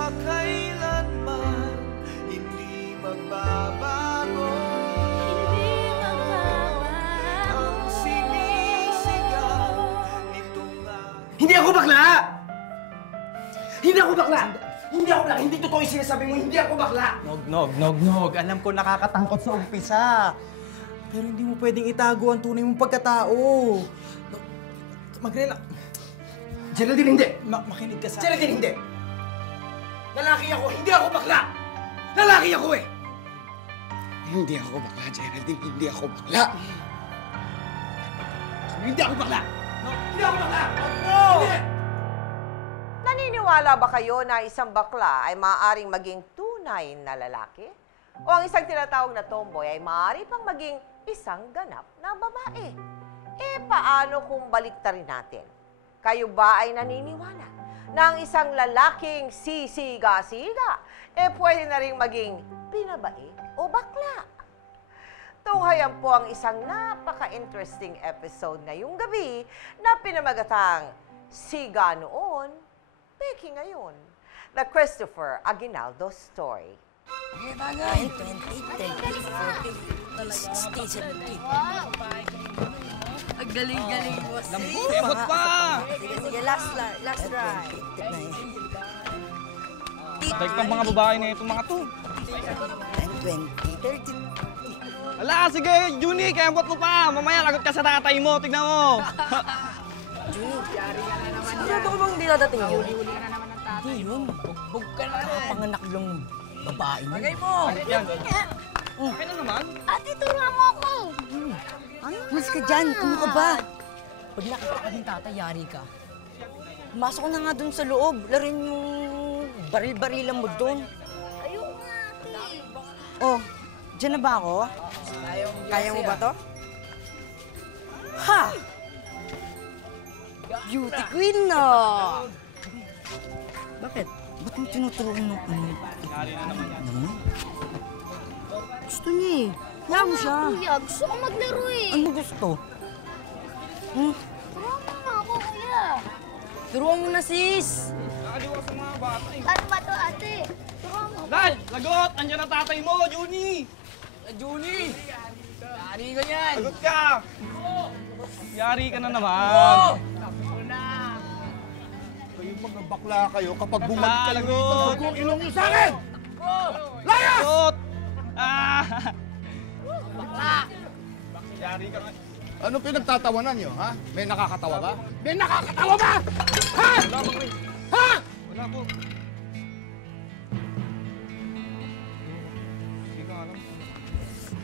magpakailanman hindi magbabago. Hindi magbabago. Ang sinisigaw nitong Hindi ako bakla! Hindi ako bakla! Hindi ako bakla! Hindi totoo yung sinasabi mo, hindi ako bakla! Nog. Alam ko nakakatangkot sa umpisa. Pero hindi mo pwedeng itago ang tunay mong pagkatao. Geraldine, hindi! Makinig ka sa... Geraldine, hindi! Lalaki ako, hindi ako bakla! Lalaki ako eh! Hindi ako bakla, Geraldine. Hindi ako bakla! Hindi ako bakla! Hindi ako bakla! No! Hindi! Naniniwala ba kayo na isang bakla ay maaaring maging tunay na lalaki? O ang isang tinatawag na tomboy ay maaari pang maging isang ganap na babae? Eh, paano kung baliktarin natin? Kayo ba ay naniniwala na ang isang lalaking sisiga-siga pwede na rin maging pinabae o bakla? Tunghayan po ang isang napaka-interesting episode ngayong gabi na pinamagatang Siga Noon, Peki Ngayon, The Christopher Aguinaldo Story. Okay, bagay. 20, 30, 40, 60, 70. Ang galing-galing, boss. Lambot pa! Sige, last try. Take pang mga babae na itong mga to. 10, 20, 30. Ala, sige, Juni, kembot mo pa. Mamaya lagot ka sa tatay mo, tignan mo. Sigurado ko bang hindi dadating yun? Hindi yun. Bugbog ka na. Kapanganak lang babae mo. Bagay mo! Yan. Okay na naman. Ate, turuan mo ako! Mas ka dyan, ano ka ba? Pag nakita ka ng tatay, yari ka. Masok na nga dun sa loob. Larin yung baril-barilan mo dun. Ayoko nga, ate. Oh, dyan na ba ako? Kaya mo ba to? Ha! Beauty queen na! Bakit? Ba't mo tinuturuan ng ano? Yari na naman yan. Naman? Gusto niya eh. Kaya mo siya. Kuya, gusto ko maglaro eh. Ano gusto? Hmm? Turuan mo nga ako, kuya. Turuan mo na, sis! Nakaliwa sa mga bata eh. Ano ba to, ate? Turuan mo. Lal, lagot! Andiyan ang tatay mo, Juni! Juni! Yari ka yan! Lagot ka! Yari ka na naman! Kayong mga bakla kayo kapag bumalik kayo Lagot! dito, huwag ilong niyo sa akin! Layas! Lagot! Ah! Bakla! Yari ka nga. Ano pinagtatawanan niyo, ha? May nakakatawa ba? May nakakatawa ba? Ha? Wala bang rin? Ha? Wala po. Hindi ka alam.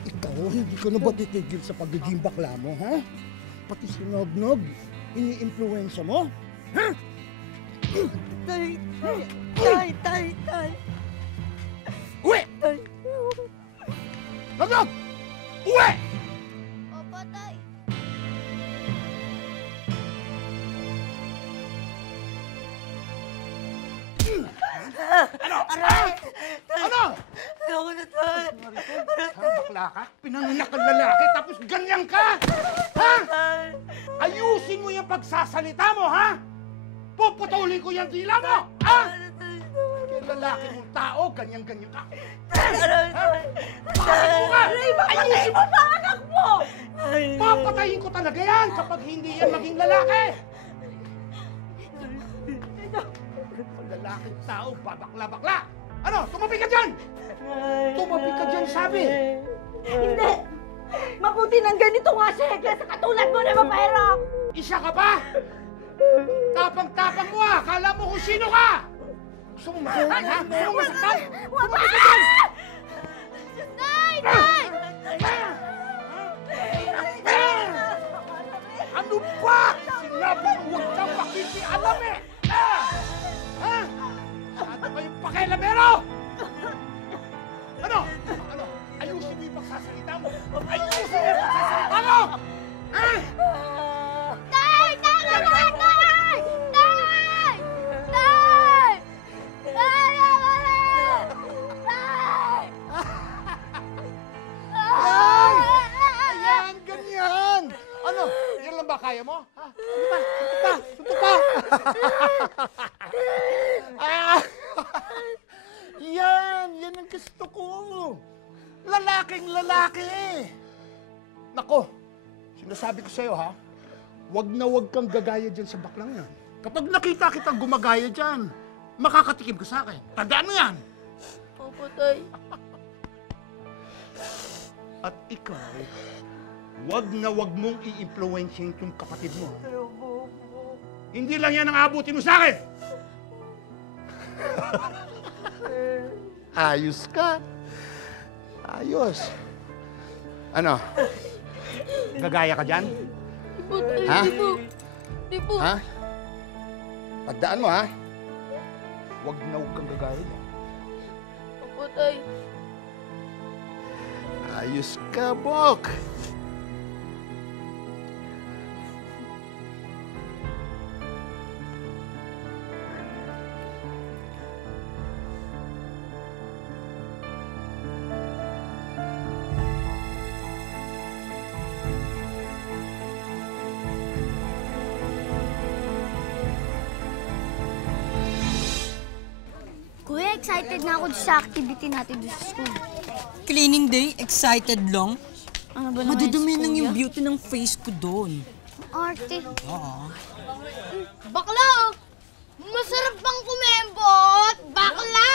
Ikaw, hindi ka na ba titigil sa pagiging bakla mo, ha? Pati si Nog-Nog, ini-influensya mo? Ha? Tay! Uwi! Nog-Nog! Uwi! Opo, tay. Aray! Ano? Ayoko na, tay! Bakla ka? Pinanganak ang lalaki tapos ganyan ka? Ha? Ayusin mo yung pagsasalita mo, ha? Puputulin ko yung dila mo, ha? Yung lalaki mong tao, ganyan-ganyan ka. Bakit mo ka? Ayusin mo pa anak mo! Papatayin ko talaga yan kapag hindi yan maging lalaki. Pag lalaking tao, babakla-bakla. Ano? Tumabi ka dyan! Tumabi ka dyan, sabi. Hindi! Mabuti ng ganito nga siya kaysa katulad mo na mapahirap! Isa ka pa? Tapang-tapang mo, ha? Kala mo kung sino ka? Gusto mo masaktan, ha? Gusto mo masaktan? Tumabi ka dyan! Tay! Tay! Ano ba? Sinabi mo huwag kang makikialam eh! Ha? Masyado kayong pakialamero! Ano? Ano? Ayusin mo yung pagsasalita mo! Ayusin mo yung pagsasalita mo! Ha? Tay! Tay! Tay! Tay! Tay! Tay! Tay! Ayan! Ganyan! Ano? Yan lang ba kaya mo? Ha? Suntok pa! Suntok pa! Suntok pa! Gusto ko. Lalaking lalaki. Nako, sinasabi ko sa'yo ha, wag na wag kang gagaya dyan sa baklang yan. Kapag nakita kitang gumagaya dyan, makakatikim ka sa akin. Tandaan mo yan. Opo, tay. At ikaw, wag na wag mong i-influensyahin yung kapatid mo. Hindi lang yan ang aabutin mo sa akin. Ayos ka. Ayos. Ano? Gagaya ka dyan? Di po, tay. Ha? Di po. Di po. Ha? Tandaan mo ha. Wag na wag kang gagaya dyan. Opo, tay. Ayos ka, Bok. Kuya, excited na ako sa activity natin doon sa school. Cleaning day, excited lang. Ano ba naman Madudumi yan, nang yung kuya? beauty ng face ko doon. Arte. Oo. Bakla! Masarap bang kumembot? Bakla!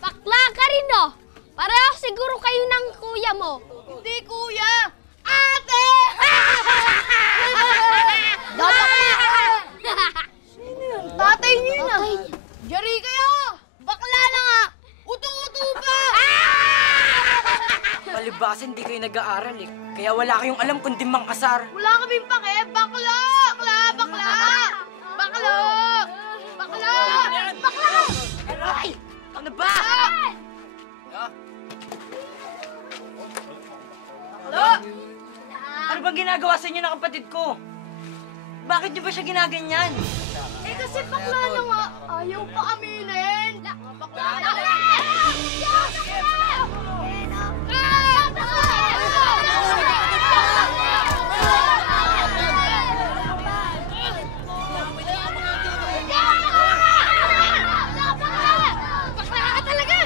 Bakla ka rin, no? Pareho siguro kayo ng kuya mo. Hindi, kuya! Ate! Bakla! Sino yun? Tatay niyo na. Jari kayo! Bakla na nga! Uto-uto pa! Palibasa, hindi kayo nag-aaral eh. Kaya wala kayong alam kundi mangkasar. Wala kaming pake! Bakla! Bakla! Bakla! Bakla! Bakla! Bakla! Ay! Ano ba? Ano ba ginagawa sa inyo ng kapatid ko? Bakit niyo ba siya ginaganyan? Eh kasi bakla na nga, ayaw pa aminin. Bakla na nga! Bakla ka talaga!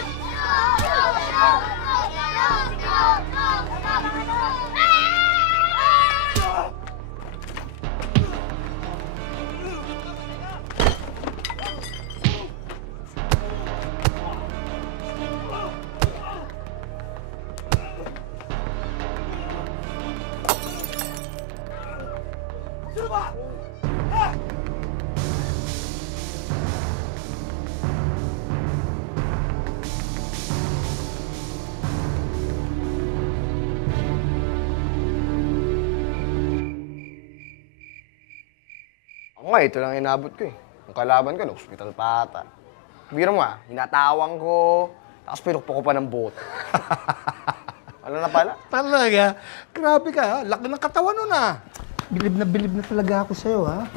Ako nga, ito lang inabot ko eh. Ang kalaban ko, na-hospital pa ata. Biro mo hinatawang ko, tapos pinukpok ko pa ng boat. Ano na pala? Talaga? Grabe ka, ha? Laki ng katawan nun, ha? Bilib na talaga ako sa'yo, ha?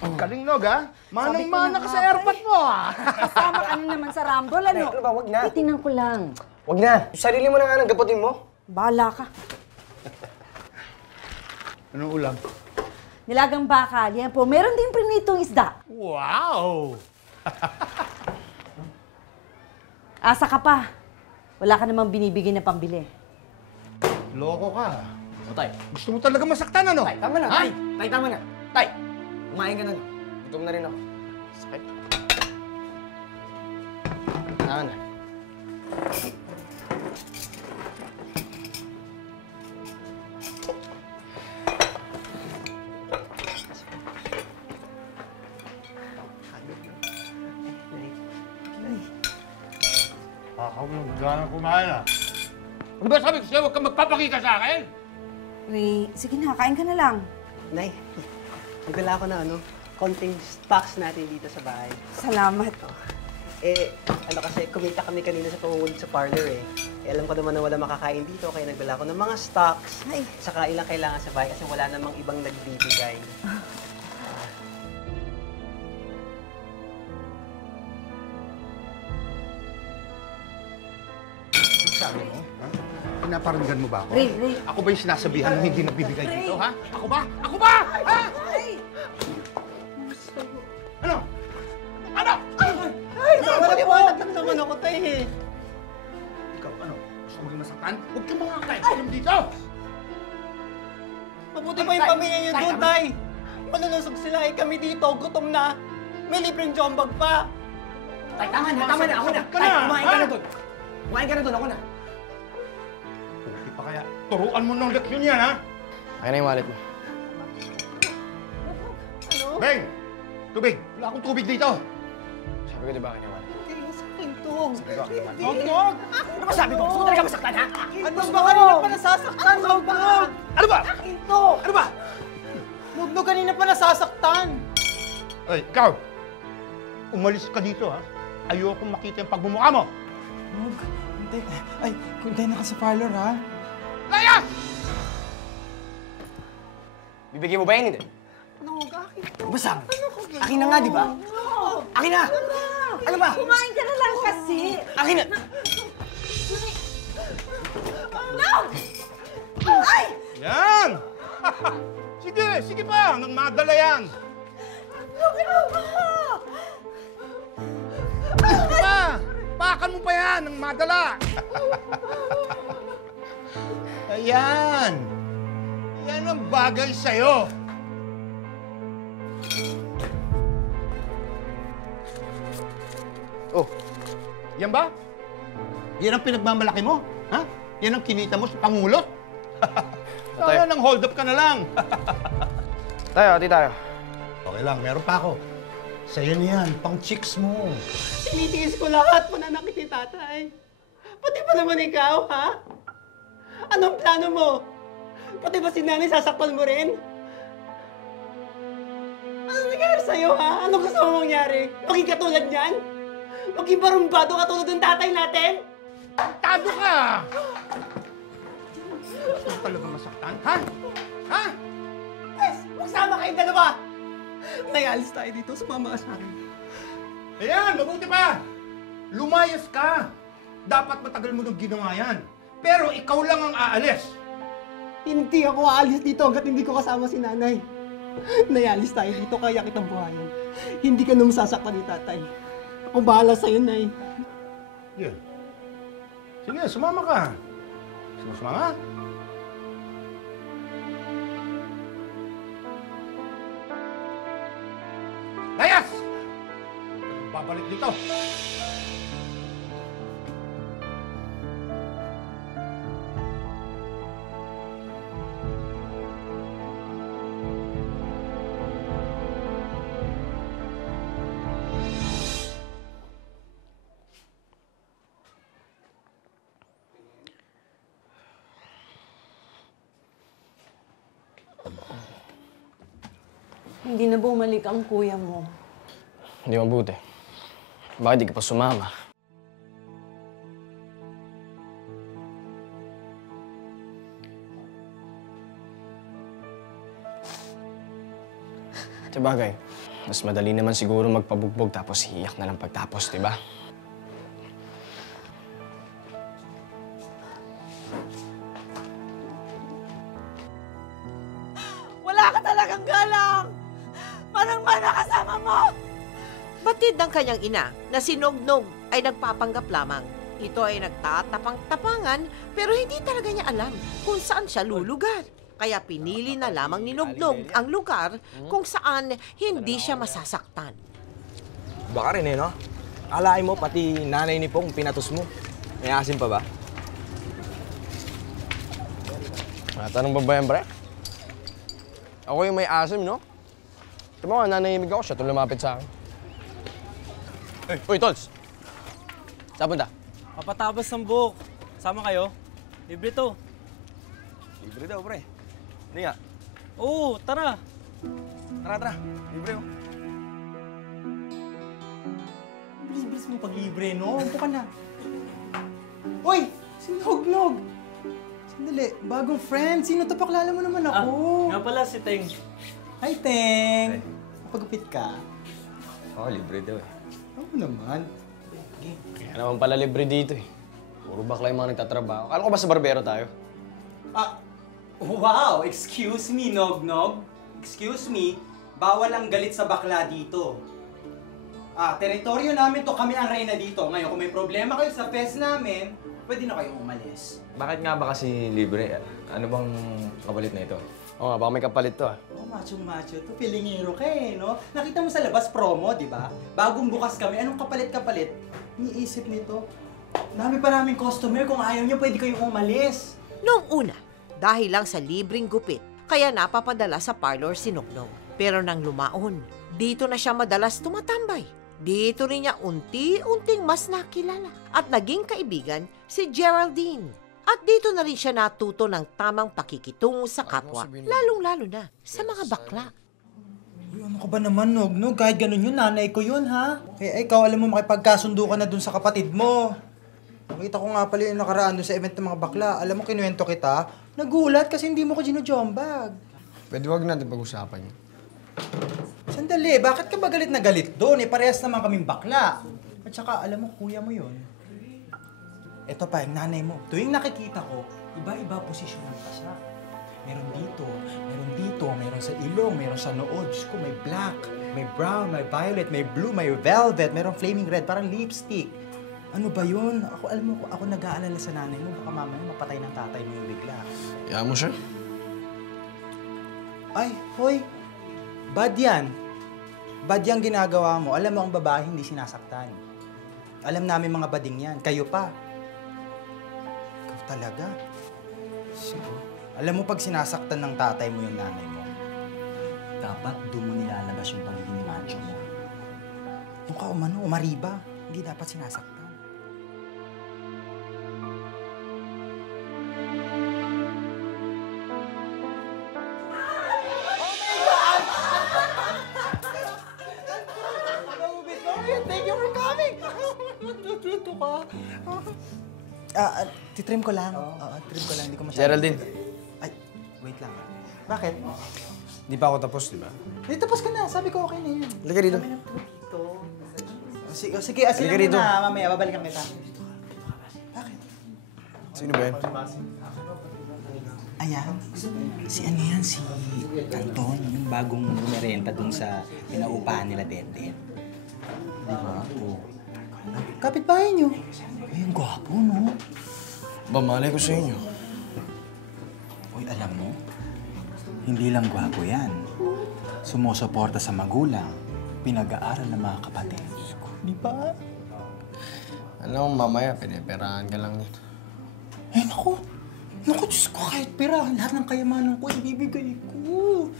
Ang galing, Nog, ha? Manang-mana ka sa airpot mo, ha? Kasama ka na naman sa Rumble, ano? Ano ba, wag na. Titingnan ko lang. Wag na. Yung sarili mo na nga nagaputin mo. Bahala ka. Anong ulam? Nilagang bakal, yan po. Meron din prinitong isda. Wow! Asa ka pa. Wala ka namang binibigay na pambili. Loko ka. O, tay. Gusto mo talaga masaktan, ano? Tay, tama na. Ha? Tay, tay, tama na. Tay, kumain ka na. Gutom na rin ako. Sakit. Tama na. Ako mo, gano'n kumain, ha? Ano ba sabi ko sa'yo, huwag kang magpapakita sa akin? Ray, sige na, kain ka na lang. Nay, nagdala ako na konting stocks natin dito sa bahay. Salamat. Kasi kumita kami kanina sa pangungulit sa parlor eh. Alam ko naman na wala makakain dito, kaya nagdala ako ng mga stocks. Ay. Saka ilang kailangan sa bahay kasi wala namang ibang nagbibigay. Sabi mo, ha? Pinaparinggan mo ba ako? Ray. Ako ba yung sinasabihan mo hindi nagbibigay dito, ha? Ako ba? Ako ba? Ha? Ano? Ano? Ay, paliwanag lang naman. naman ako, tay eh. Ikaw, ano? Gusto mo rin masaktan? Huwag kang mga kaikilam dito! Mabuti pa yung pamilya niyo doon, tay. Malulusog sila eh. Kami dito, gutom na. May libreng jombag pa. Tay, tama na, ako na. Tay, kumain ka na doon. Kumain ka na doon, ako na. Hindi pa kaya turuan mo ng leksyon yan, ha? Akin na yung wallet mo. Beng! Tubig! Wala akong tubig dito! Sabi ko, di ba, akin yung wallet? Saktan to. Huwag! Ano ba sabi ko? Gusto ko talaga masaktan, ha? Ano ba kanina pa nasasaktan? Nognog! Ano ba? Ito! Ano ba? Nognog kanina pa nasasaktan. Ay, ikaw! Umalis ka dito, ha? Ayokong makita yung pagmumukha mo! Nog, hintay. Ay, hintay na ka sa parlor, ha? Layas! Bibigyan mo ba yan, hindi? Nog, akin to. Basang! Akin na nga, di ba? Akin na! Ano ba? Kumain ka na lang kasi. Akin na! Yan! Sige, sige pa! Nagmadala yan! Sige pa! Pakan mo pa yan! Nagmadala! Ayan! Yan ang bagay sa'yo! Oh, yan ba? Yan ang pinagmamalaki mo? Ha? Yan ang kinita mo sa Pangulo? Sana nang hold up ka na lang. Tayo, ati tayo. Okay lang, meron pa ako. Sa'yo na yan, pang chicks mo. Tinitiis ko lahat pananakit ni tatay. Pati pa naman ikaw, ha? Anong plano mo? Pati ba si nanay sasaktan mo rin? Anong nangyari sa'yo, ha? Anong gusto mo mangyari? Maging katulad niyan? Maging barumbado katulad ng tatay natin? Tado ka! Gusto mo talaga masaktan, ha? Ha? Yes! Magsama kayong dalawa! Nayalis tayo dito, sumama ka sa akin. Ayan, mabuti pa! Lumayas ka! Dapat matagal mo nang ginawa yan. Pero ikaw lang ang aalis. Hindi ako aalis dito hanggat hindi ko kasama si nanay. Nayalis tayo dito, kaya kitang buhayin. Hindi ka na masasaktan ni tatay. Ako bahala sa'yo, nay. Yan. Sige, sumama ka. Sino sumama? Layas! Babalik dito. Hindi na bumalik ang kuya mo. Hindi mabuti. Bakit di ka pa sumama? Sabagay, mas madali naman siguro magpabugbog tapos hiyak na lang pagtapos, di ba? Wala ka talagang galang! Manang-mana kasama mo! Batid ng kanyang ina na si Nognog ay nagpapanggap lamang. Ito ay nagtatapang-tapangan pero hindi talaga niya alam kung saan siya lulugar. Kaya pinili na lamang ni Nognog ang lugar kung saan hindi siya masasaktan. Baka rin eh, no? Alain mo, pati nanay ni Pong pinatos mo. May asim pa ba? Tanong ba ba yan, pre? Ako yung may asim, no? Tama ka, nanahimig ako. Siya ito lumapit sa akin. Uy, Tols! Saan punta? Papatabas ng buhok. Sama kayo? Libre to. Libre daw, pre. Hindi nga. Oo, tara. Tara, tara. Libre, oh. Bilis-bilis mo pag libre, no? Upo ka na. Uy! Si Nognog! Sandali, bagong friend. Sino to? Pakilala mo naman ako. Nga pala si Teng. Hi, Teng! Pagupit ka? Oo, libre daw eh. Oo naman. Kaya naman pala libre dito eh. Puro bakla yung mga nagtatrabaho. Kala ko ba sa barbero tayo? Wow! Excuse me, Nognog. Excuse me. Bawal ang galit sa bakla dito. Teritoryo namin to, kami ang reyna dito. Ngayon, kung may problema kayo sa fest namin, pwede na kayong umalis. Bakit nga ba kasi libre? Ano bang kapalit na ito? Oo nga, baka may kapalit to ah. Oh, macho-macho to. Pilingero ka eh, no? Nakita mo sa labas promo, di ba? Bagong bukas kami, anong kapalit-kapalit? Niisip nito. Dami pa naming customer, kung ayaw nyo, pwede kayong umalis. Noong una, dahil lang sa libreng gupit, kaya napapadala sa parlor si Nongnong. Pero nang lumaon, dito na siya madalas tumatambay. Dito rin niya unti-unting mas nakilala at naging kaibigan si Geraldine. At dito na rin siya natuto ng tamang pakikitungo sa kapwa, lalong-lalo na sa mga bakla. Uy, ano ka ba naman, Nognog? Kahit ganun yun, nanay ko yun, ha? Eh, ikaw, alam mo, makipagkasundo ka na dun sa kapatid mo. Nakita ko nga pala yung nakaraan dun sa event ng mga bakla. Alam mo, kinuwento kita, nagulat kasi hindi mo ko ginujombag. Pwede wag natin pag-usapan yun. Sandali, bakit ka ba galit na galit doon? Eh, parehas naman kaming bakla. At saka, alam mo, kuya mo yun. Ito pa, yung nanay mo. Tuwing nakikita ko, iba-iba posisyonan pa siya. Meron dito, meron sa ilong, meron sa noo. Diyos ko, may black, may brown, may violet, may blue, may velvet, meron flaming red, parang lipstick. Ano ba yun? Ako, alam mo, ako nag-aalala sa nanay mo. Baka mamaya mapatay ng tatay mo yung bigla. Kaya mo siya? Ay, hoy. Bad yan. Bad yung ginagawa mo. Alam mo, ang babae hindi sinasaktan. Alam namin mga bading yan. Kayo pa. Ikaw talaga. Alam mo, pag sinasaktan ng tatay mo yung nanay mo, dapat doon mo nilalabas yung pagiging macho mo. Doon ka umariba. Hindi dapat sinasaktan. Thank you for coming! Natututo ka. Titrim ko lang. Trim ko lang. Hindi ko masyadong... Geraldine. Ay, wait lang. Bakit? Di pa ako tapos, di ba? Hindi, tapos ka na. Sabi ko okay na yun. Halika rito. Kami na po dito. Sige, asila mo rito. na. Mamaya, babalikan kita. Bakit? Sino ba yan? Ayan. Si ano yan? Si Anton. Yung bagong bumerenta dun sa pinaupahan nila Denden. Di ba? Oo. Kapit-bahay niyo. Ay, ang gwapo, no? Ba, malay ko sa inyo. Uy, alam mo, hindi lang gwapo yan. Sumusuporta sa magulang, pinag-aaral ng mga kapatid. Di ba? Alam mo, mamaya, piniperahan ka lang nito. Ay, naku! Naku, Diyos ko, kahit pera, lahat ng kayamanan ko, ibibigay ko.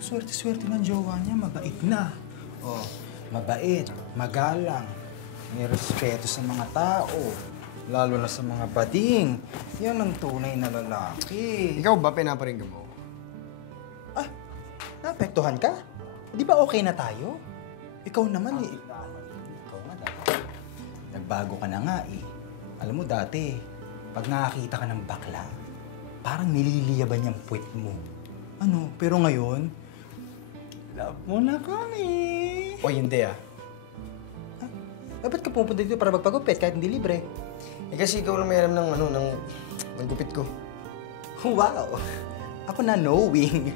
Swerte-swerte ng jowa niya, mabait na. Oh, mabait, magalang, may respeto sa mga tao, lalo na sa mga bading. Yan ang tunay na lalaki. Ikaw ba pinaparinggan mo? Ah, naapektuhan ka? Di ba okay na tayo? Ikaw naman eh. Ikaw nga dati. Nagbago ka na nga eh. Alam mo dati, pag nakakita ka ng bakla, parang nililiyaban yung puwet mo. Ano? Pero ngayon, love mo na kami. O hindi ah. Ba't ka pupunta dito para magpagupit kahit hindi libre? Eh kasi ikaw lang may alam ng ng gupit ko. Wow! Ako na knowing.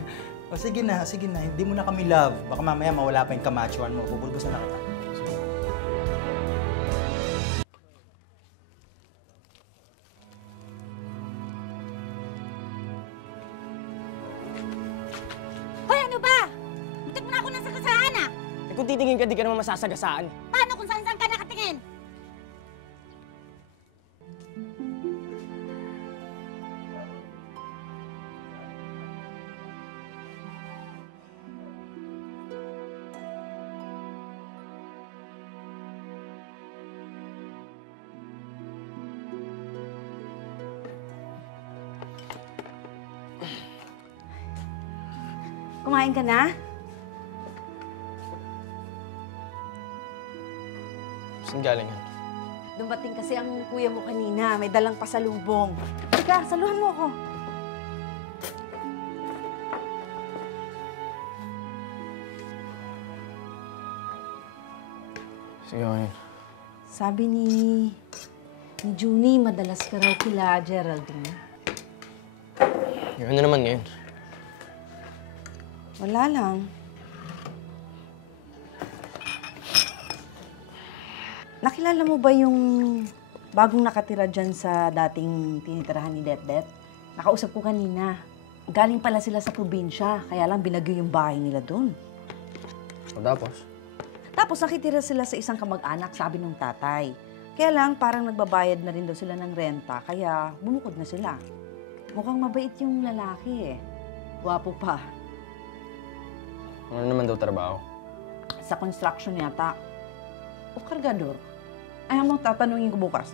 O sige na, hindi mo na kami love. Baka mamaya mawala pa yung kamachuan mo. Bubulbos na kita. Hoy, ano ba? Muntik mo na ako nasa kasaan ah! Eh kung titingin ka, di ka naman masasagasaan. Paano kung saan-saan ka nakatingin? Kumain ka na? Saan galing yan? Dumating kasi ang kuya mo kanina. May dalang pasalubong. Teka, saluhan mo ako. Sige, okay. Sabi ni Junie, madalas ka raw kila Geraldine. Ano naman ngayon? Wala lang. Nakilala mo ba yung bagong nakatira dyan sa dating tinitirahan ni Det? Nakausap ko kanina. Galing pala sila sa probinsya, kaya lang binagyo yung bahay nila doon. O tapos? Tapos nakitira sila sa isang kamag-anak, sabi ng tatay. Kaya lang parang nagbabayad na rin daw sila ng renta, kaya bumukod na sila. Mukhang mabait yung lalaki eh. Gwapo pa. Ano naman daw trabaho? Sa construction yata. O kargador. Ayaw mo, tatanungin ko bukas.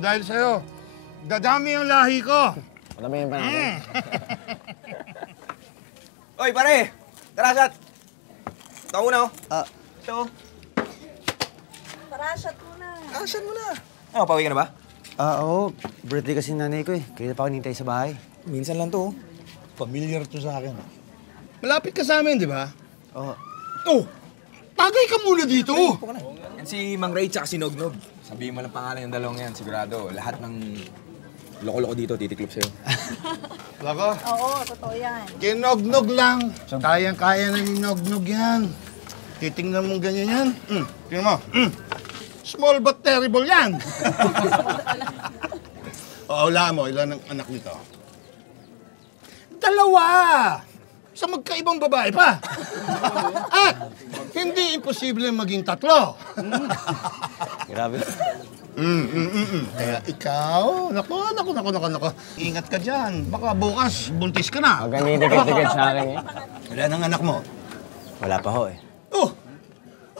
Dahil sa'yo, dadami ang lahi ko. Patamihin pa natin. Oy, pare! Tarasat! Ito muna, oh. Ito. Tarasat muna. Tarasat muna. Oh, pauwi ka na ba? Oo. Birthday kasi ng nanay ko eh. Kaya pa ako nintay sa bahay. Minsan lang to, oh. Familiar to sa akin. Malapit ka sa amin, di ba? Oo. Oh, tagay ka muna dito. Yan si Mang Ray tsaka si Nognog. Sabihin mo lang pangalan ng dalawang yan, sigurado. Lahat ng loko-loko dito titiklop sa'yo. Lako, Oo, totoo yan. kinognog lang. Kayang-kaya na ni Nognog yan. Titingnan mong ganyan yan. Tingnan mo. Small but terrible yan. O, hulaan mo, ilan ang anak nito? 2! Sa magkaibang babae pa. At hindi imposible maging 3. Grabe. Kaya ikaw, naku. Ingat ka dyan. Baka bukas, buntis ka na. Huwag kang didikit-dikit sa akin eh. Wala nang anak mo. Wala pa ho eh. Oh,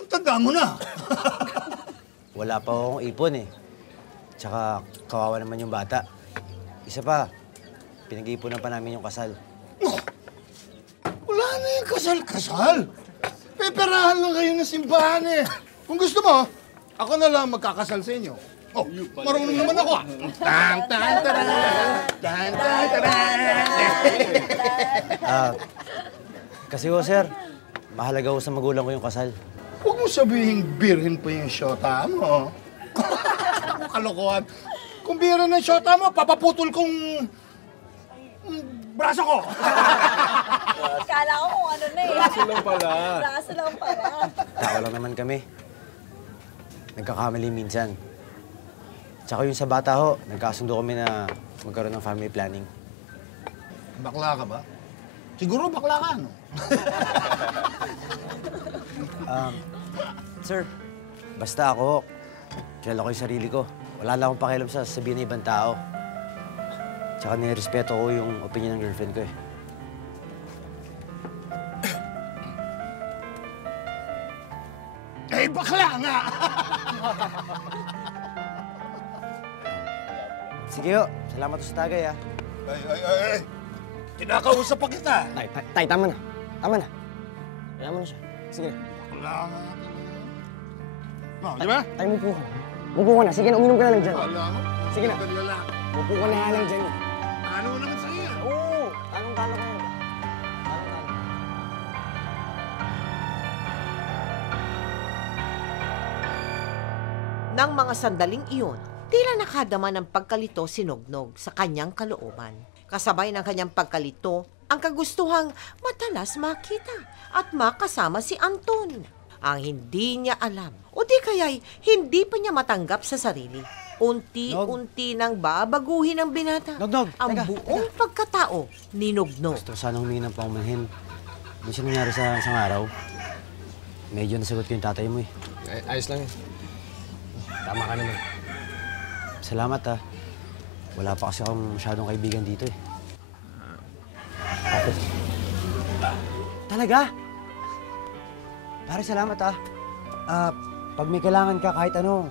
ang tanda mo na. Wala pa ho akong ipon eh. Tsaka kawawa naman yung bata. Isa pa, pinag-iipunan pa namin yung kasal. Oh, wala na yung kasal-kasal. Peperahan lang kayo ng simbahan eh. Kung gusto mo, ako na lang magkakasal sa inyo. Oh, marunong naman ako ah. Tang, tang, tarang, tang, tang, tarang. Kasi ho sir, mahalaga ho sa magulang ko yung kasal. Huwag mo sabihin birhin pa yung syota mo. Kalokohan. Kung birhin ng syota mo, papaputol kong braso ko. Kala ko kung ano na eh. Braso lang pala. Braso lang pala. Tao lang naman kami. Nagkakamali minsan. Tsaka yung sa bata ho, nagkasundo kami na magkaroon ng family planning. Bakla ka ba? Siguro bakla ka, no? Sir, basta ako, kilala ko yung sarili ko. Wala lang akong pakialam sa sabihin ng ibang tao. Tsaka nirespeto ko yung opinion ng girlfriend ko eh. Eh, bakla nga! Sige ho, salamat sa tagay ah. Ay! Kinakausap pa kita. Tay, tama na. Tama na. Kaya mo na siya. Sige na. Bakla nga. No, di ba? Tay, mupo ka na. Mupo ka na. Sige na, uminom ka na lang dyan. Bakla mo. Sige na. Lalaki. Mupo ka na nga lang dyan. Ano naman sa'yo? Oo! Tanong-tanong ka yun. Nang mga sandaling iyon, tila nakadama ng pagkalito si Nognog sa kanyang kalooban. Kasabay ng kanyang pagkalito, ang kagustuhang madalas makita at makasama si Anton. Ang hindi niya alam, o di kaya'y hindi pa niya matanggap sa sarili. Unti-unti nang babaguhin ng binata Nognog, ang teka, buong pagkatao ni Nognog. Gusto ko sanang humingi ng paumanhin. Ano siya nangyari sa isang araw? Medyo nasagot ko yung tatay mo eh. Ayos lang yun. Tama ka naman. Salamat ah. Wala pa kasi akong masyadong kaibigan dito eh. Ate. Talaga? Pare, salamat ah. Pag may kailangan ka kahit ano,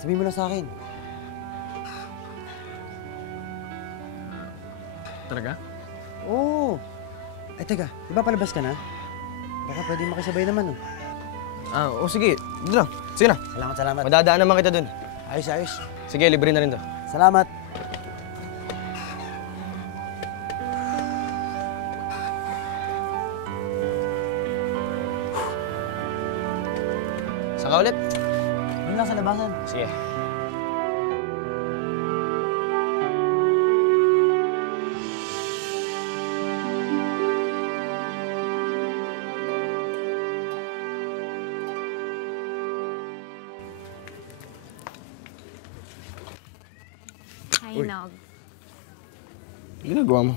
sabihin mo lang sa akin. Talaga? Oo. Ay, teka. Di ba palabas ka na? Baka pwede makisabay naman oh. O sige. Doon na. Sige na. Salamat. Madadaan naman kita doon. Ayos. Sige, libre na rin to. Salamat. Saka ulit. Yun lang sa labasan. Sige. Uy. Nog. Ginagawa mo?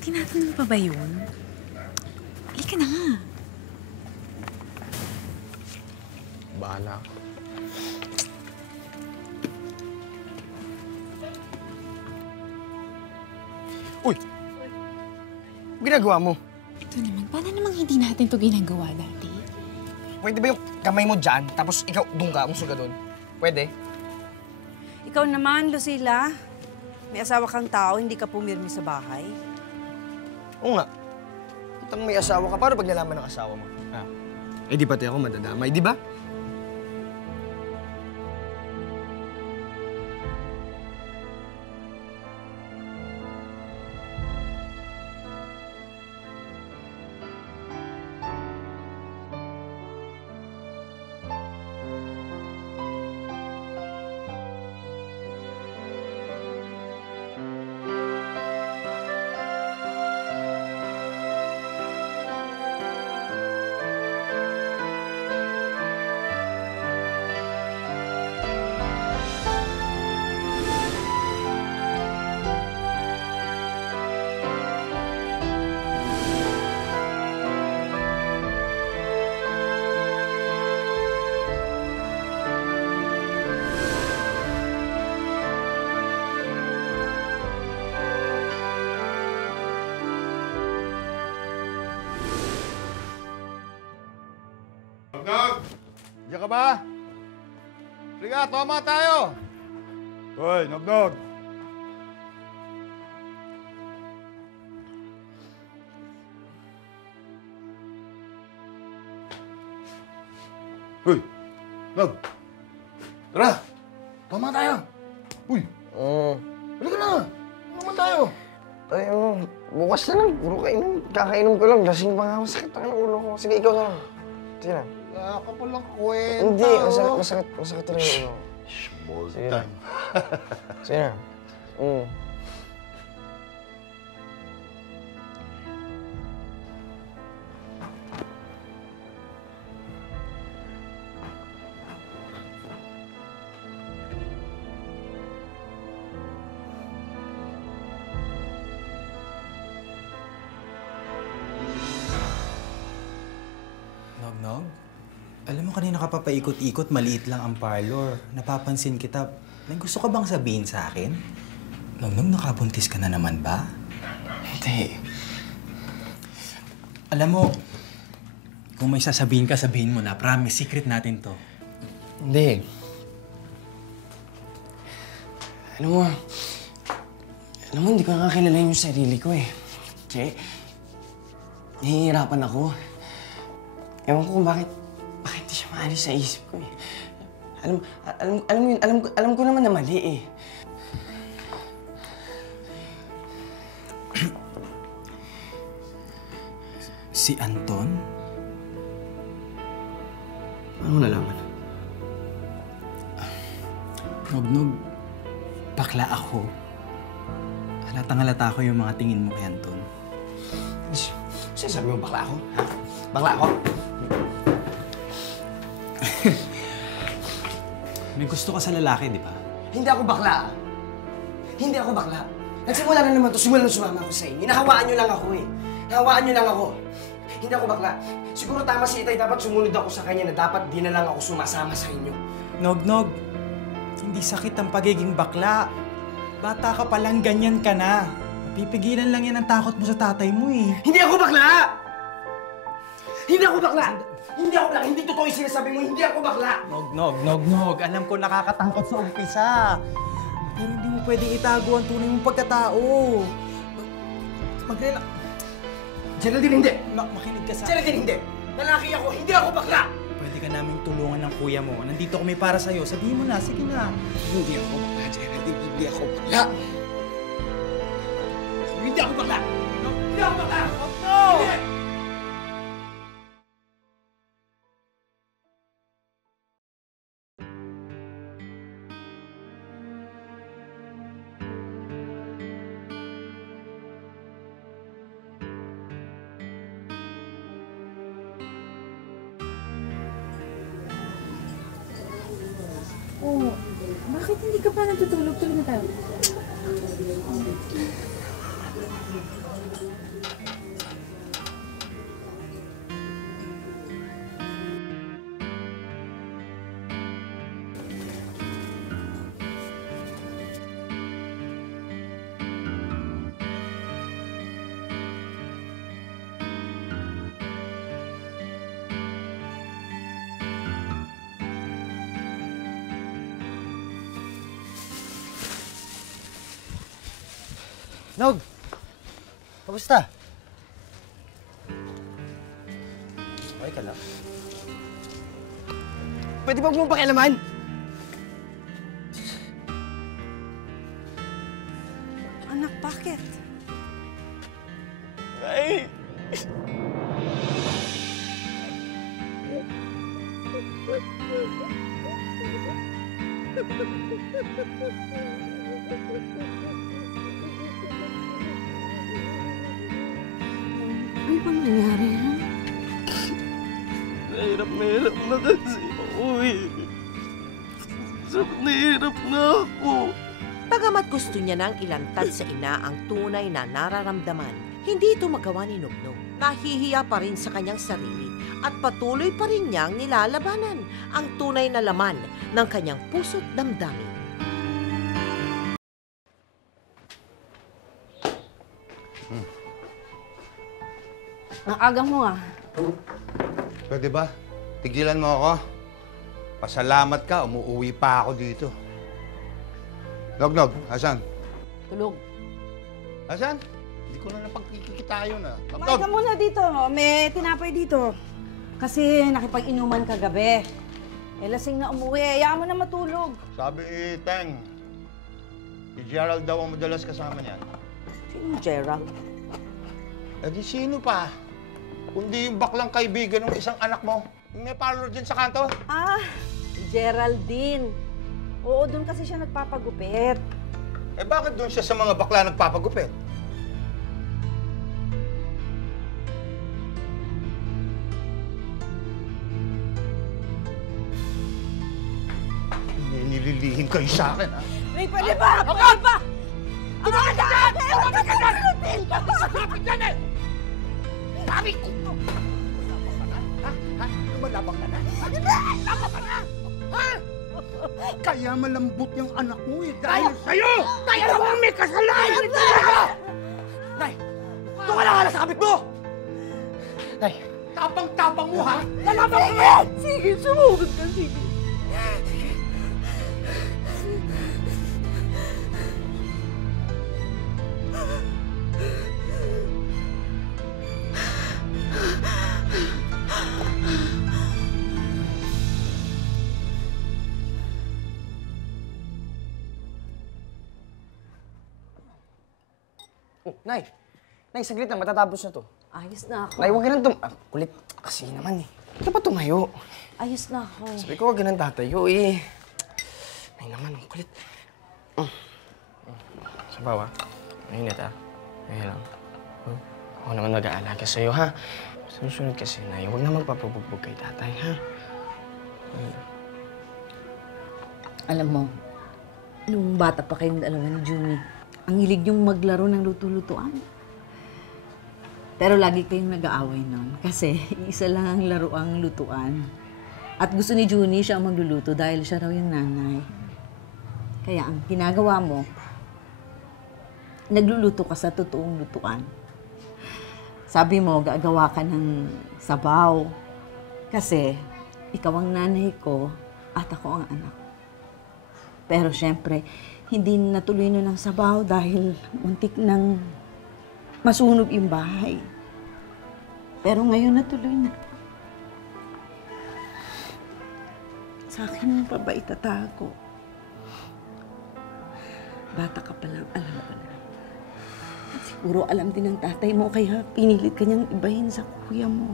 Tinatanong pa ba yun? Halika na nga. Bahala ako. Uy! Ginagawa mo? Ito naman, paano namang hindi natin to ginagawa dati? Pwede ba yung kamay mo dyan, tapos ikaw doon ka, umusuga doon? Pwede? Ikaw naman, Lucila. May asawa kang tao, hindi ka pumirmi sa bahay. Oo nga. Kitang may asawa ka, paano pag nalaman ng asawa mo? Ah. Eh di pati ako madadamay, di ba? Nog! Diyan ka ba? Liga, tama tayo! Hoy, Nog! Hoy! Nog! Tara! Tama tayo! Uy! Halika na! Tama tayo! Ay, bukas na lang. Puro kainom. Kakainom ko lang. Lasing pa nga ako. Sakit ang ulo ko. Sige, ikaw na lang. Sige na. Wala ka palang kwenta. Hindi, masakit na yung ulo. Ball Sige na. time. Sige na. Nog? Alam mo, kanina ka pa paikot-ikot, maliit lang ang parlor. Napapansin kita. May gusto ka bang sabihin sa akin? Nog, nakabuntis ka na naman ba? Hindi. Alam mo, kung may sasabihin ka, sabihin mo na. Promise, secret natin to. Hindi. Alam mo, hindi ko nakakilala yung sarili ko eh. Kasi, nahihirapan ako. Ewan ko kung bakit di siya maalis sa isip ko eh. Alam ko naman na mali eh. Si Anton? Ano mo nalaman? Nog, bakla ako. Halatang-halata ko yung mga tingin mo kay Anton. Sabi mo bakla ako? Ha? Bakla ako? May gusto ka sa lalaki, di ba? Hindi ako bakla. Hindi ako bakla. Nagsimula na naman to, simula na sumama ako sa inyo. Nahawaan niyo lang ako eh. Nahawaan niyo lang ako. Hindi ako bakla. Siguro tama si Itay, dapat sumunod ako sa kanya na dapat di na lang ako sumasama sa inyo. Nog, hindi sakit ang pagiging bakla. Bata ka palang, ganyan ka na. Pipigilan lang yan ang takot mo sa tatay mo eh. Hindi ako bakla! Hindi ako bakla! Hindi ako bakla! Hindi totoo yung sinasabi mo, hindi ako bakla! Nog. Alam ko nakakatakot sa umpisa. Pero hindi mo pwedeng itago ang tunay mong pagkatao. Mag-relax. Geraldine, hindi! Makinig ka sa... Geraldine, hindi! Lalaki ako, hindi ako bakla! Pwede ka naming tulungan ng kuya mo. Nandito kami para sa'yo. Sabihin mo na, sige na. Hindi ako bakla, Geraldine. Hindi ako bakla! Hindi ako bakla! Hindi ako bakla! No! Oh, bakit Ba't hindi ka pa natutulog? Tulog na tayo. Nog! Kamusta? Okay ka lang? Pwede ba huwag mong pakialaman? Anak, bakit? Ay! Ano bang nangyari, ha? Nahirap na kasi ako eh. Nahirap na ako. Bagamat gusto niya nang ilantad sa ina ang tunay na nararamdaman, hindi ito magawa ni Nognog. Nahihiya pa rin sa kanyang sarili at patuloy pa rin niyang nilalabanan ang tunay na laman ng kanyang puso't damdamin. Ang aga mo, ah. Pwede ba? Tigilan mo ako. Pasalamat ka, umuwi pa ako dito. Nognog, asan? Tulog. Asan? Hindi ko na napagkikita yun, ah. Kumain ka muna dito. May tinapay dito. Kasi nakipag-inuman kagabi. Lasing na umuwi. Hayaan mo na matulog. Sabi Teng, si Gerald daw ang madalas kasama niyan. Sino Gerald? Eh di sino pa? Kundi yung baklang kaibigan ng isang anak mo. Yung may parlor dyan sa kanto. Ah, Geraldine. Oo, doon kasi siya nagpapagupit. Eh bakit doon siya sa mga bakla nagpapagupit? Nililihin kayo sa akin, ha? Ray, pwede ba? Pwede ba? Tumawag ka dyan! Tumawag ka dyan! Tumawag ka dyan! Sabi ko! Lumabang ka na? Ha? Ha? Lumalabang ka na? Lumabang ka na? Ha? Kaya malambot yung anak mo eh, dahil sa'yo! Tayo lang ang may kasalanan! Nay! Doon ka nakala sa kapit mo! Nay! Tapang-tapang mo, ha? Lalabang ka na! Sige, sumugod ka, sige. Oh, Nay! Nay, saglit lang. Matatapos na to. Ayos na ako. Nay, huwag ka nang kulit. Kasi naman eh. Hindi ka pa tumayo. Ayos na ako. Sabi ko, huwag ka nang tatayo eh. Nay naman, ang kulit. Sa bawa. Mainit ah. Ngayon lang. Ako naman mag-aalaga sa'yo ha. Susunod kasi, Nay. Huwag na magpapabugbog kay tatay ha. Alam mo, nung bata pa kayong dalawa ni Juni, ang hilig niyong maglaro ng luto-lutuan. Pero lagi kayong nag-aaway nun kasi isa lang ang laro ang lutuan. At gusto ni Juni siya ang magluluto dahil siya raw yung nanay. Kaya ang ginagawa mo, nagluluto ka sa totoong lutuan. Sabi mo, gagawa ka ng sabaw. Kasi ikaw ang nanay ko at ako ang anak. Pero syempre, hindi natuloy nun ang sabaw dahil muntik nang masunog yung bahay. Pero ngayon natuloy na. Sa akin mo pa ba itatago? Bata ka pa lang, alam ko na. At siguro alam din ng tatay mo, kaya pinilit kanyang ibahin sa kuya mo.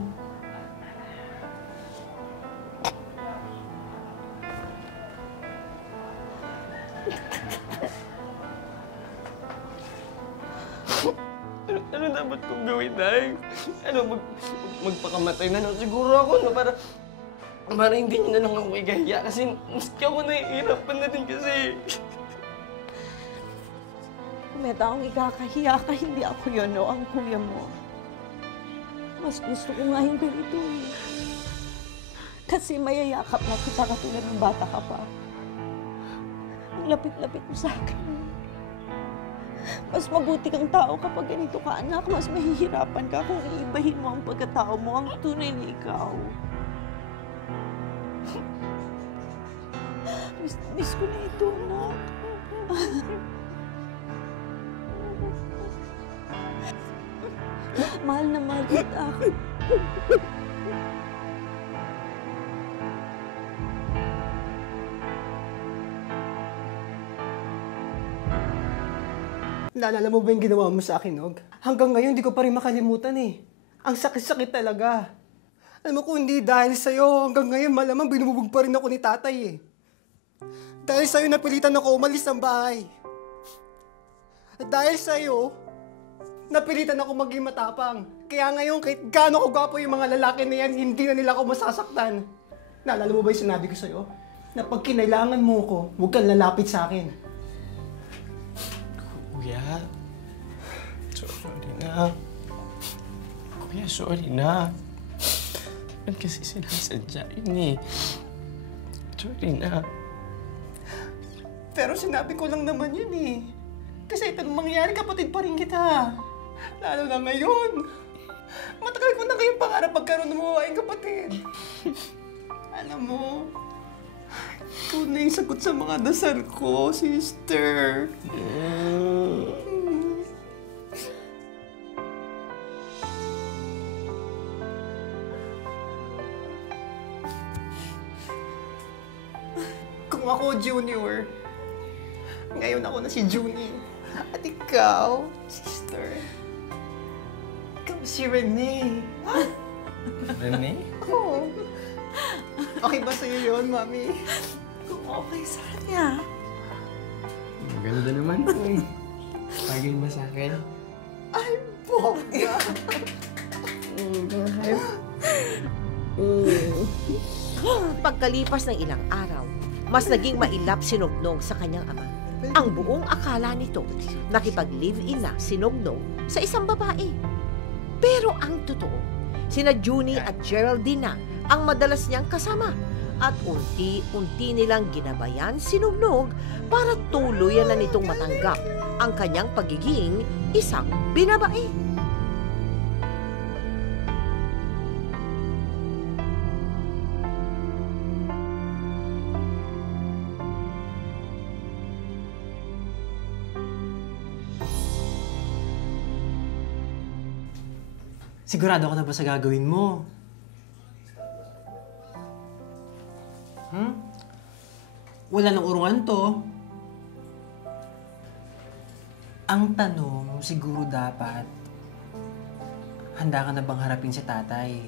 Ano dapat kong gawin, Nay? Ano, magpakamatay na lang siguro ako, no? Mara, hindi niyo na lang ako igahiya kasi maski ako nahihirapan na din kasi. Kung may taong ikakahiya ka, hindi ako yun, no? Ang kuya mo. Mas gusto ko nga yung ganito eh. Kasi mayayakap na kita katulad ng bata ka pa. Ang lapit-lapit mo sa akin. Mas mabuti kang tao kapag ganito ka, anak. Mas mahihirapan ka kung iibahin mo ang pagkatao mo, ang tunay na ikaw. Miss ko na ito, anak. Mahal na mahal kita. Naalala mo ba yung ginawa mo sa akin, Nog? Hanggang ngayon, hindi ko pa rin makalimutan eh. Ang sakit-sakit talaga. Alam mo, kung hindi dahil sa'yo, hanggang ngayon, malamang binubog pa rin ako ni tatay eh. Dahil sa'yo, napilitan ako umalis ng bahay. At dahil sa'yo, napilitan ako maging matapang. Kaya ngayon, kahit gaano ko gwapo yung mga lalaki na yan, hindi na nila ako masasaktan. Naalala mo ba yung sinabi ko sa'yo? Na pag kinailangan mo ko, huwag kang lalapit sa akin. Kuya, sorry na. Kuya, sorry na. Ba't kasi sinasadya yun eh. Sorry na. Pero sinabi ko lang naman yun eh. Kasi ito mangyayari, kapatid pa rin kita. Lalo na ngayon. Matagal ko na kayong pangarap magkaroon ng mawaing kapatid. Alam mo, ikaw na yung sagot sa mga dasal ko, sister. Kung ako, Junior, ngayon ako na si Junie. At ikaw, sister, ikaw si Renee. Renee? Oo. Okay ba sa'yo yun, Mami? Kung okay sa kanya. Maganda naman po eh. Bagay ba sa akin? Ay, bongga! Pagkalipas ng ilang araw, mas naging mailap si Nognog sa kanyang ama. Ang buong akala nito, nakipag-live-in na si Nognog sa isang babae. Pero ang totoo, sina Junie at Geraldine na ang madalas niyang kasama at unti-unti nilang ginabayan si Nognog para tuluyan na nitong matanggap ang kanyang pagiging isang binabae. Sigurado ka na ba sa gagawin mo? Wala nang urungan to. Ang tanong, siguro dapat, handa ka na bang harapin si tatay?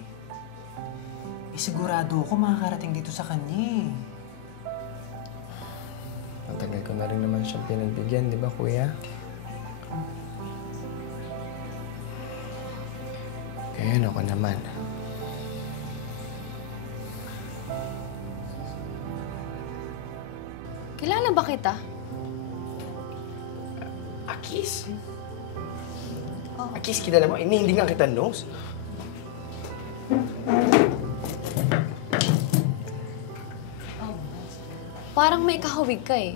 Sigurado ako makakarating dito sa kanya. Matagal ko na rin naman siyang pinagbigyan, di ba, kuya? Ngayon ako naman. Kilala ba kita? Akis? Akis, kilala mo? Hindi nga kita knows. Parang may kahawig ka eh.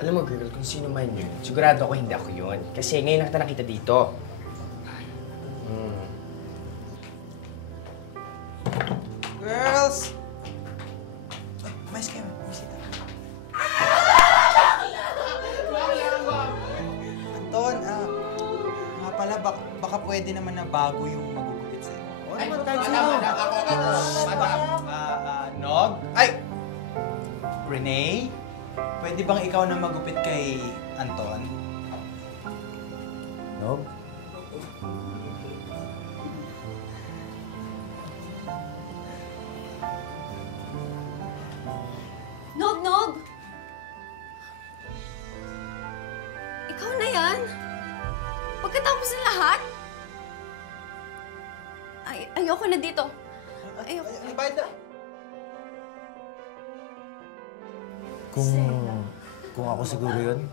Alam mo, girl, kung sino man yun, sigurado ako hindi ako yun. Kasi ngayon lang kita nakita dito. Girls! Mais kayo. Bisita. Anton, nga pala, baka pwede naman na bago yung magugupit sa'yo. Ay, Nog? Ay! Renee? Pwede bang ikaw na magupit kay Anton? Nog? Nog! Ikaw na yan? Pagkatapos ng lahat? Ayoko na dito. Ayoko. Kung ako siguro yun,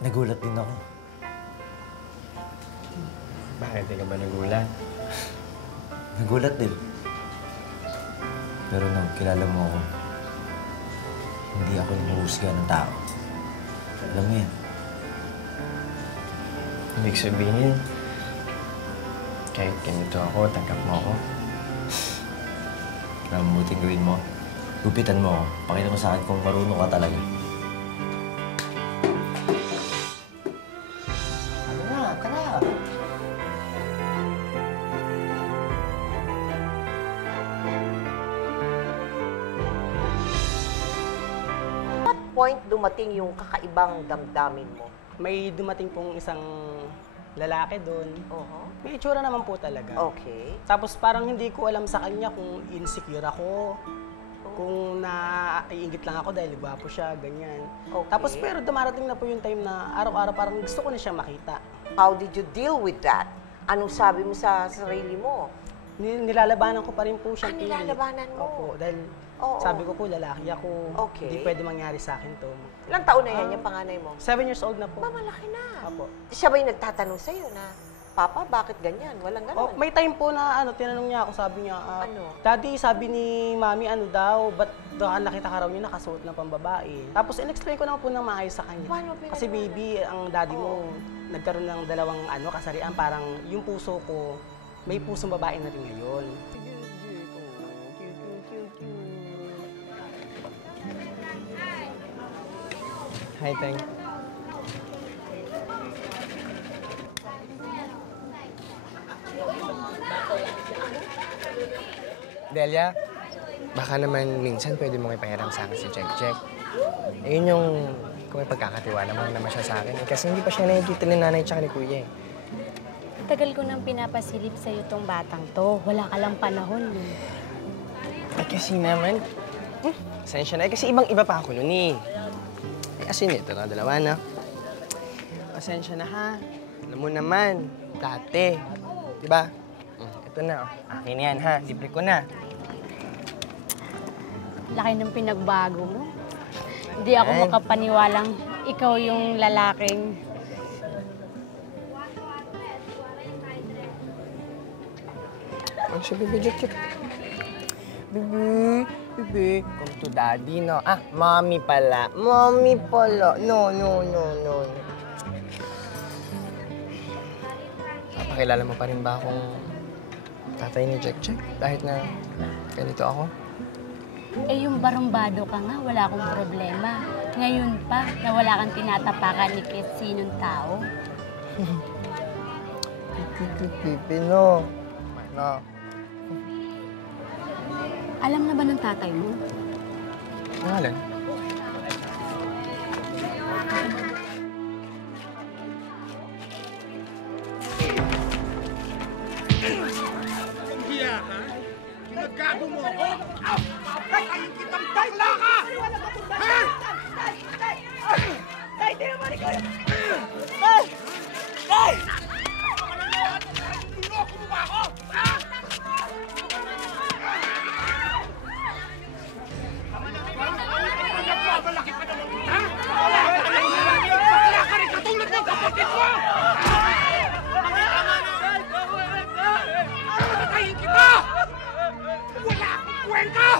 nagulat din ako. Bakit? Di ka ba nagulat? Nagulat din. Pero nung kilala mo ako, hindi ako hinuhusga ng tao. Alam mo yan. Ibig sabihin, kahit ganito ako, tanggap mo ako. Mabuting gawin mo. Gupitan mo ako. Pakita mo sa akin kung marunong ka talaga. Ano na? Tara! What point dumating yung kakaibang damdamin mo? May dumating pong isang lalaki doon. May itsura naman po talaga. Okay. Tapos parang hindi ko alam sa kanya kung insecure ako, kung naiingit lang ako dahil gwapo siya, ganyan. Okay. Tapos pero dumarating na po yung time na araw-araw parang gusto ko na siya makita. How did you deal with that? Anong sabi mo sa sarili mo? Nilalabanan ko pa rin po siya. Nilalabanan mo? Opo, dahil Oo. sabi ko po lalaki ako. Okay. Hindi pwede mangyari sa akin to. Ilang taon na yan, yung panganay mo? 7 years old na po. Malaki na. Opo. Siya ba yung nagtatanong sa'yo na, Papa, bakit ganyan? Walang ganon. May time po na tinanong niya ako, sabi niya, Daddy, sabi ni Mami, ba't nakita ka raw niya nakasuot ng pambabae? Tapos in-explain ko naman po ng maayos sa kanya. Kasi baby, ang daddy mo, nagkaroon ng dalawang kasarian, parang yung puso ko, may pusong babae na rin ngayon. Hi, Teng. Delia, baka naman minsan pwede mong ipahiram sa akin si Jack. Ayun yung kung may pagkakatiwala mo naman siya sa akin. Kasi hindi pa siya nakikita ni nanay tsaka ni kuya eh. Tagal ko nang pinapasilip sa'yo tong batang to. Wala ka lang panahon eh. Ay kasi naman, sensya na. Kasi ibang-iba pa ako nun eh. Kasi nito na dalawa na. Pasensya na ha. Alam mo naman, dati. Diba? Ito na, akin yan ha. Libre ko na. Laki ng pinagbago mo. Hindi ako makapaniwalang ikaw yung lalaking... Ano si Bebe Jack? Bebe, come to daddy, no? Mommy pala. Mommy pala. No. Papakilala mo pa rin ba akong tatay ni Jack? Kahit na ganito ako? Eh, yung barumbado ka nga, wala akong problema. Ngayon pa, na wala kang tinatapakan ni kahit sinong tao. Pipi, no. No. Alam na ba ng tatay mo? Pangalan? Ang hiya ka? Ginagago mo ako? Papatayin kitang bakla ka! Ha? Tay, di naman ikaw yun! Tay! Tay! Niloko mo ba ako? Ha? Nagmamalaki pa naman, ha? Bakla ka rin katulad ng kapatid mo! Patayin kita! Wala akong kwenta!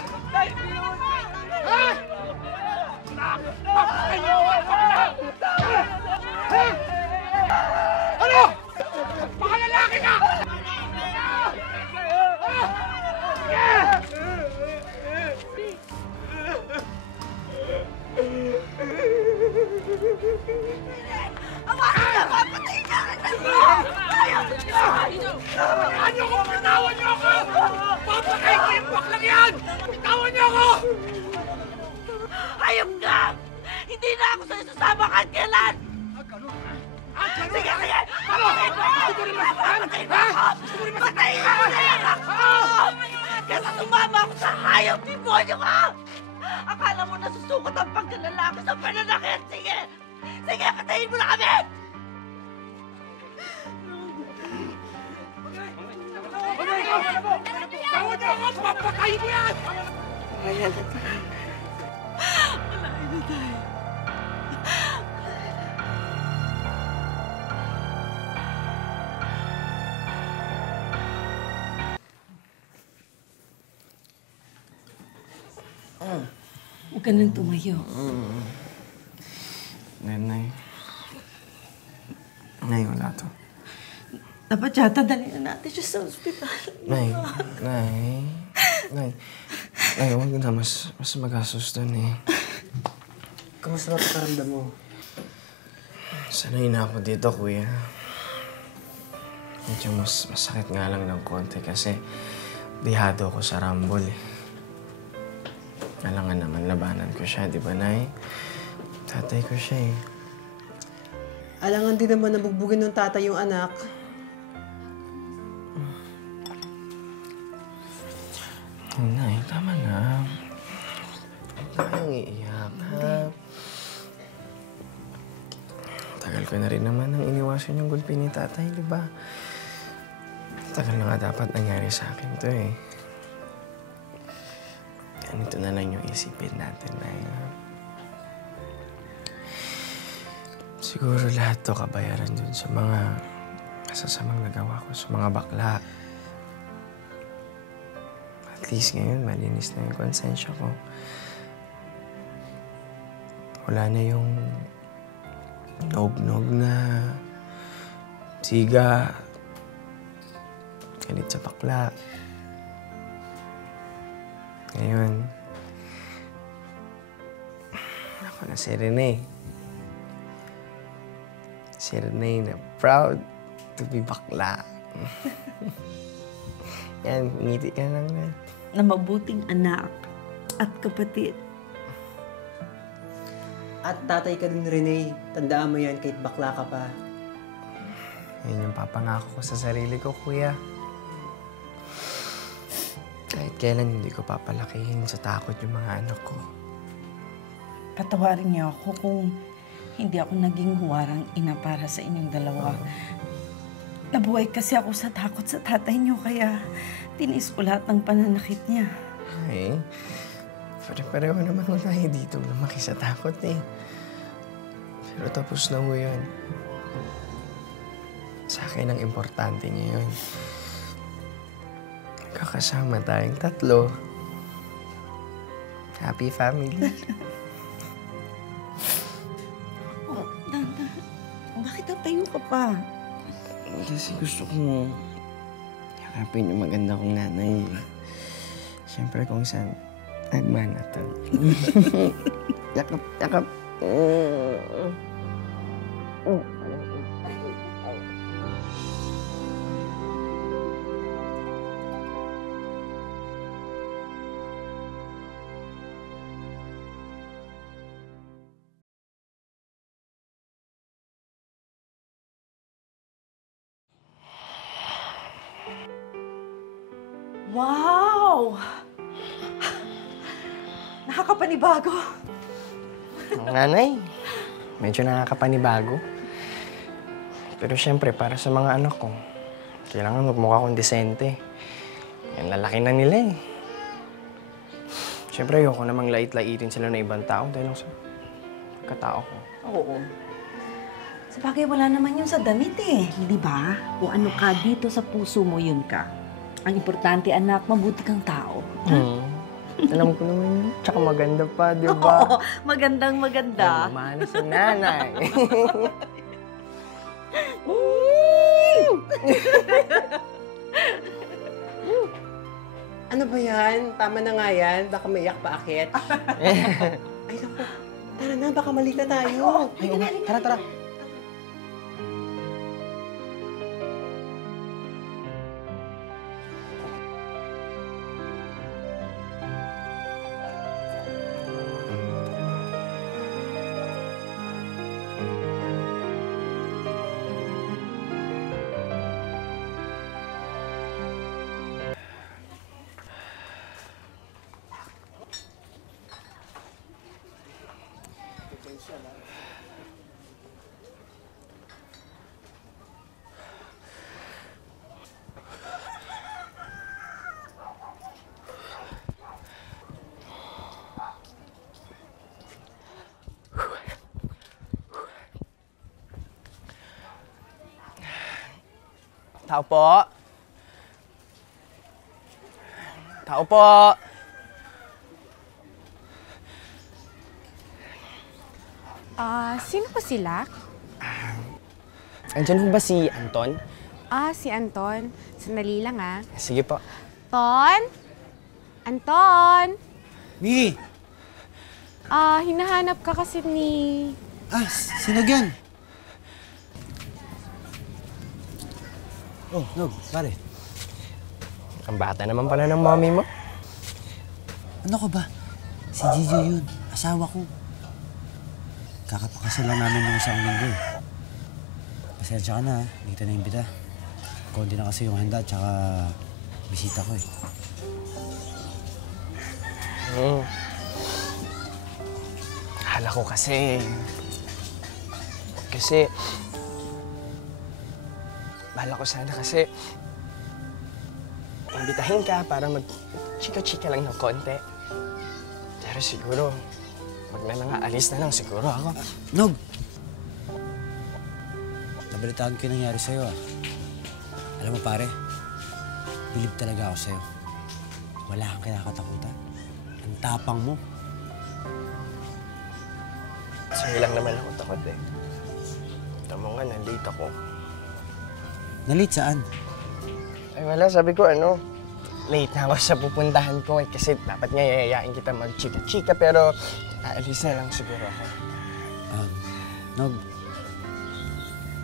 Ha? Papatayin mo ang bakla! Ha? Ano? Pakalalaki ka! Hayaan niyo ako! Bitawan niyo ako! Papatayin ko yung baklang yan! Bitawan niyo ako! Ayop ka! Hindi na ako sa'yo sasama kahit kailan! Sige! Papatayin mo ako! Gusto mo rin masaktan? Ha? Gusto mo rin masaktan? Patayin mo na yan ako! Kesa sumama ako sa hayop! Demonyo ka! Akala mo nasusukot ang pagkalalaki sa pananakit! Sige! Sige! Patayin mo na kami! Bitawan niyo ako! Papatayin ko yan! tatay. Huwag ka nang tumayo. Nay. Nay, wala to. Dapat yata dalhin na natin siya sa ospital. Nay. Nay, huwag na. Mas magastos dun eh. Kamusta ba pakiramdam mo? Sanay na ako dito, kuya. Medyo mas masakit nga lang ng konti kasi dihado ako sa rambol eh. Kailangan naman labanan ko siya, di ba, Nay? Tatay ko siya eh. Alangan din naman nabugbugin ng tatay yung anak. Nay, tama na. Huwag na kayong iiyak, ha? Tagal ko na rin naman nang iniwasan yung gulpi ni tatay, di ba? Tagal na nga dapat nangyari sa akin to eh. Ganito na lang yung isipin natin, Nay. Siguro lahat to kabayaran dun sa mga masasamang nagawa ko sa mga bakla. At least ngayon, malinis na yung konsensya ko. Wala na yung nog-nog na siga, galit sa bakla. Ngayon, ako na si Rene. Si Rene na proud to be bakla. Yan, ngiti ka lang na. Na mabuting anak at kapatid. At tatay ka din, Rene. Tandaan mo yan kahit bakla ka pa. Yan yung papangako ko sa sarili ko, kuya. Kahit kailan hindi ko papalakihin sa takot yung mga anak ko. Patawarin niyo ako kung hindi ako naging huwarang ina para sa inyong dalawa. Nabuhay kasi ako sa takot sa tatay niyo, kaya tinis ko lahat ng pananakit niya. Ay, pare-pareho naman mo tayo dito lumaki sa takot eh. Pero tapos na ho yun. Sa akin ang importante ngayon. Kakasama tayong tatlo. Happy family. Bakit natayo ka pa? Kasi gusto ko yakapin yung maganda kong nanay. Siyempre kung saan nagmana to. Yakap. Wow! Nakakapanibago. Nanay, medyo nakakapanibago. Pero siyempre, para sa mga anak ko, kailangan magmukha akong desente. Yan, lalaki na nila eh. Siyempre, ayoko namang lait-laitin sila ng ibang tao dahil lang sa katao ko. Oo. Sa bagay, wala naman yun sa damit eh. Di ba? Kung ano ka dito sa puso mo, yun ka. Ang importante, anak, mabuti kang tao. Alam ko naman yun. Tsaka maganda pa, di ba? Oo, magandang-maganda. Manis ang nanay. Ano ba yan? Tama na nga yan. Baka maiyak pa akit. Ay, naku. Tara na, baka malita tayo. Tara. Tao po. Tao po. Sino po sila? Andyan ho ba si Anton? Si Anton. Sandali lang, ah. Sige po. Ton? Anton? Mi! Hinahanap ka kasi ni... Sino yan? Oh, Nog, pare. Ang bata naman pala ng mommy mo. Ano ka ba? Si Gio yun. Asawa ko. Kakapakasal lang namin nung isang linggo eh. Pasensya ka na, hindi kita naimbita. Konti na kasi yung handa, tsaka bisita ko eh. Akala ko kasi... Bahala ko sana kasi... Imbitahin ka para mag-chika-chika lang ng konti. Pero siguro, wag na lang aalis na lang siguro ako. Nog! Nabalitaan ko yung nangyari sa'yo ah. Alam mo pare, bilib talaga ako sa'yo. Wala kang kinakatakutan. Ang tapang mo. Sa'yo lang naman ako takot eh. Tama nga, na-late ako. Na-late saan? Ay wala, sabi ko late na ako sa pupuntahan ko eh. Kasi dapat nga yayayain kita mag-chika-chika pero aalis na lang siguro ako. Nog,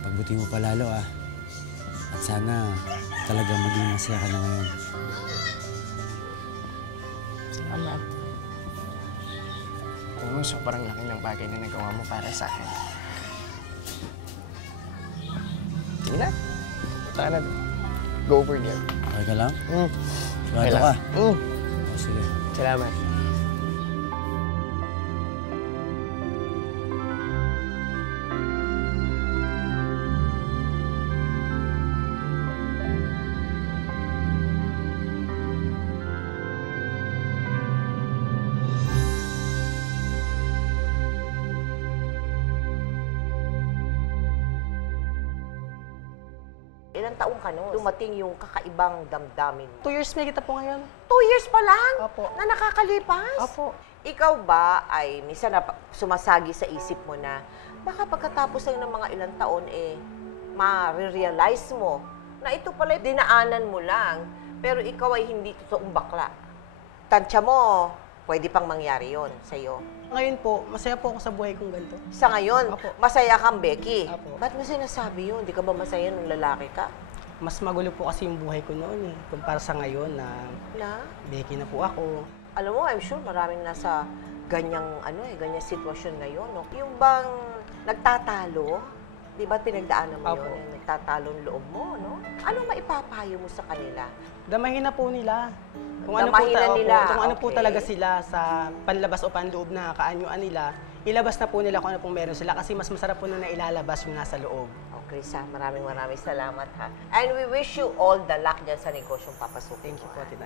pagbuti mo palalo ah. At sana talagang maging masaya ka na ngayon. Salamat. Alam mo, sobrang laki ng bagay na nagawa mo para sa akin. Sige na. Punta na. Go over there. Okay ka lang? Okay Sigurado lang. ka? Oh, sige. Salamat. Ilang taong ka nun? Dumating yung kakaibang damdamin. 2 years may kita po ngayon. 2 years pa lang? Opo. Na nakakalipas? Opo. Ikaw ba ay minsan na sumasagi sa isip mo na baka pagkatapos lang ng mga ilang taon ma-realize mo na ito pala dinaanan mo lang pero ikaw ay hindi totoong bakla. Tansya mo, pwede pang mangyari yon sa'yo. Ngayon po, masaya po ako sa buhay kong ganito. Sa ngayon, masaya kang Becky. Opo. Ba't mo sinasabi yun? Di ka ba masaya nung lalaki ka? Mas magulo po kasi yung buhay ko noon eh. Kumpara sa ngayon na Becky na po ako. Alam mo, I'm sure maraming nasa ganyang sitwasyon ngayon, no? Yung bang nagtatalo, di ba pinagdaanan mo yun? Yung nagtatalo ang loob mo, no? Anong maipapayo mo sa kanila? Damahin na po nila. Kung ano po talaga sila sa panlabas o panloob na kaanyuan nila, ilabas na po nila kung ano pong meron sila kasi mas masarap po na ilalabas yung nasa loob. Okay, Sa. Maraming salamat, ha? And we wish you all the luck dyan sa negosyong papasukin. Thank you po, Tita.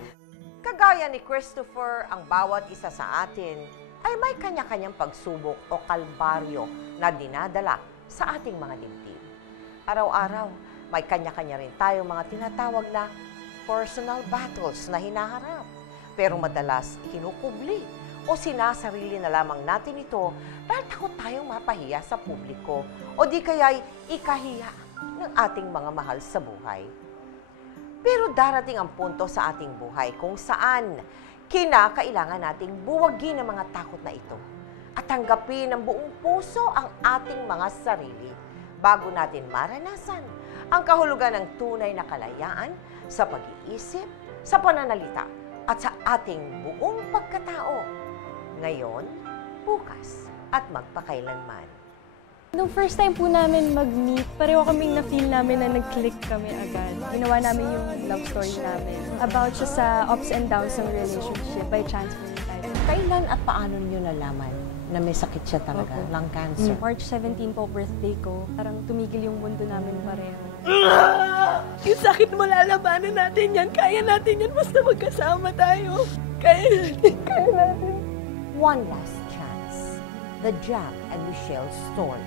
Kagaya ni Christopher, ang bawat isa sa atin ay may kanya-kanyang pagsubok o kalbaryo na dinadala sa ating mga dibdib. Araw-araw, may kanya-kanya rin tayong mga tinatawag na personal battles na hinaharap. Pero madalas kinukubli o sinasarili na lamang natin ito dahil takot tayong mapahiya sa publiko o di kaya'y ikahiya ng ating mga mahal sa buhay. Pero darating ang punto sa ating buhay kung saan kinakailangan nating buwagin ang mga takot na ito at tanggapin ng buong puso ang ating mga sarili bago natin maranasan ang kahulugan ng tunay na kalayaan sa pag-iisip, sa pananalita, at sa ating buong pagkatao. Ngayon, bukas, at magpakailanman. Nung first time po namin mag-meet, pareho kaming na-feel namin na nag-click kami agad. Ginawa namin yung love story namin. About siya sa ups and downs ng relationship by chance po yung time. Kailan at paano niyo nalaman na may sakit siya talaga, lung cancer? March 17 po, birthday ko. Parang tumigil yung mundo namin pareho. Yung sakit mo, lalabanan natin yan. Kaya natin yan basta magkasama tayo. Kaya natin. One last chance. The Jack and Michelle story.